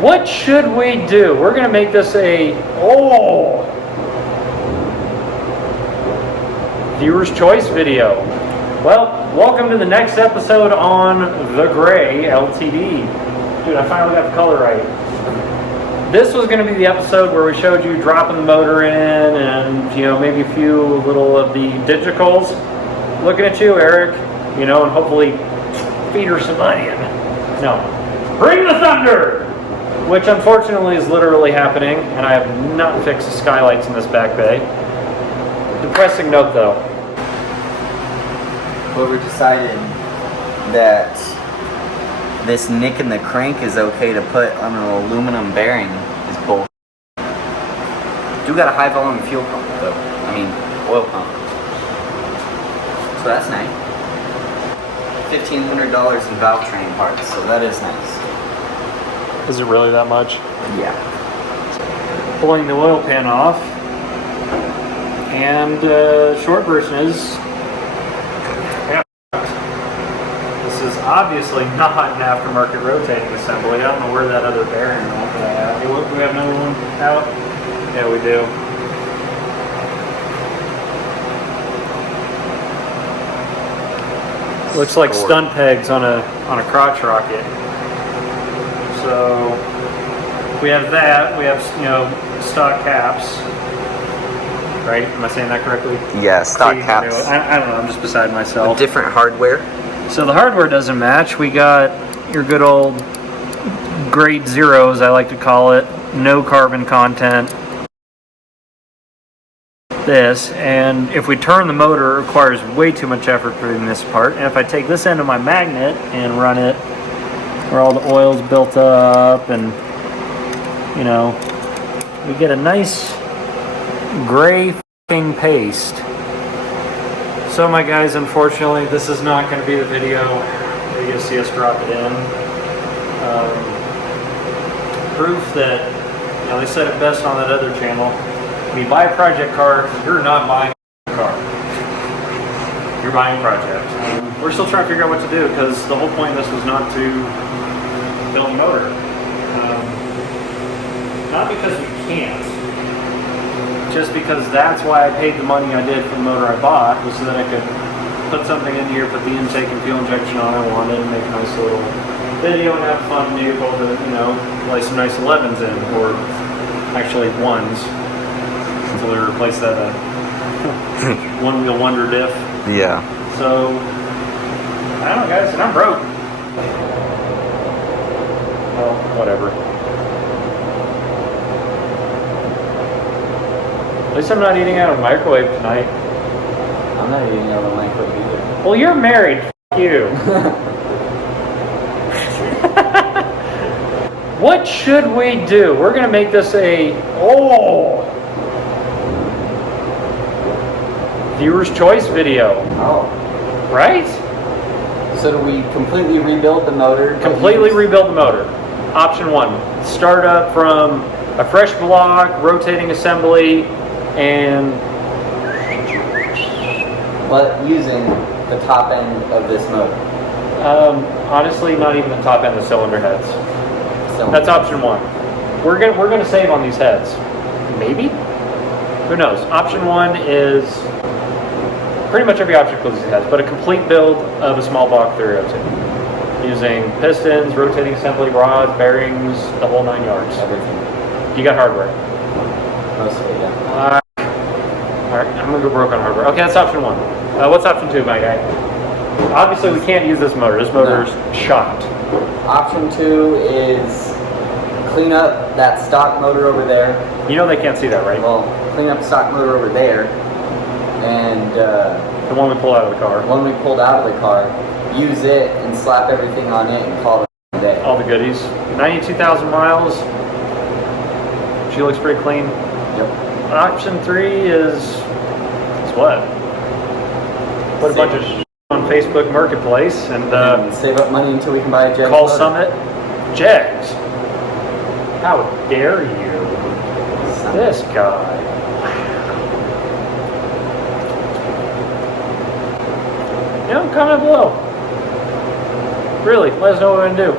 What should we do? We're going to make this a, viewer's choice video. Well, welcome to the next episode on the Gray LTD. Dude, I finally got the color right. This was going to be the episode where we showed you dropping the motor in and, maybe a few little of the digicals. Looking at you, Eric, and hopefully feed her some onion. No. Bring the thunder! Which unfortunately is literally happening, and I have not fixed the skylights in this back bay. Depressing note though. But we're deciding that this nick in the crank is okay to put on an aluminum bearing is bull. Do got a high volume fuel pump though. Oil pump. So that's nice. $1,500 in valve train parts, so that is nice. Is it really that much? Yeah. Pulling the oil pan off. And short version is, this is obviously not an aftermarket rotating assembly. I don't know where that other bearing went that I have. Hey, look, we have another one out? Yeah, we do. Looks like stunt pegs on a crotch rocket. So we have that. We have stock caps. Right? Am I saying that correctly? Yeah, stock caps. I don't know. I'm just beside myself. With different hardware. So the hardware doesn't match. We got your good old grade zeros, I like to call it. No carbon content. This, and if we turn the motor, it requires way too much effort for this part. And if I take this end of my magnet and run it where all the oil's built up, and we get a nice gray f***ing paste. So my guys, unfortunately, this is not going to be the video where you're going to see us drop it in. Proof that, they said it best on that other channel. When you buy a project car, you're not buying a car. You're buying a project. We're still trying to figure out what to do, because the whole point of this was not to build a motor. Not because we can't. Just because that's why I paid the money I did for the motor I bought, was so that I could put something in here, put the intake and fuel injection on I wanted, and make a nice little video and have a fun vehicle to, lay some nice 11s in, or actually 1s, until we replace that one-wheel wonder diff. Yeah. So, I don't know guys, and I'm broke. Well, whatever. At least I'm not eating out of a microwave tonight. I'm not eating out of a microwave either. Well, you're married. F*** you. What should we do? We're going to make this a, viewer's choice video. Oh. Right? So do we completely rebuild the motor? Completely rebuild the motor. Option 1. Start up from a fresh block, rotating assembly, and but using the top end of this motor. Honestly, not even the top end of the cylinder heads. That's option 1. We're gonna save on these heads. Maybe? Who knows? Option 1 is pretty much every option includes these heads, but a complete build of a small block 302. Using pistons, rotating assembly, rods, bearings, the whole 9 yards. Everything. You got hardware. Mostly, yeah. Alright, I'm gonna go broke on hardware. Okay, that's option 1. What's option 2, my guy? Obviously, we can't use this motor. This motor's shot. Option 2 is clean up that stock motor over there. They can't see that, right? Well, clean up the stock motor over there, and the one we pulled out of the car. The one we pulled out of the car. Use it and slap everything on it and call it a day. All the goodies. 92,000 miles. She looks pretty clean. Yep. Option 3 is what? Put a bunch of shit on Facebook Marketplace and save up money until we can buy a Jag. Call Summit Jags. How dare you? Summit. This guy. Comment below. Really, let us know what we're going to do.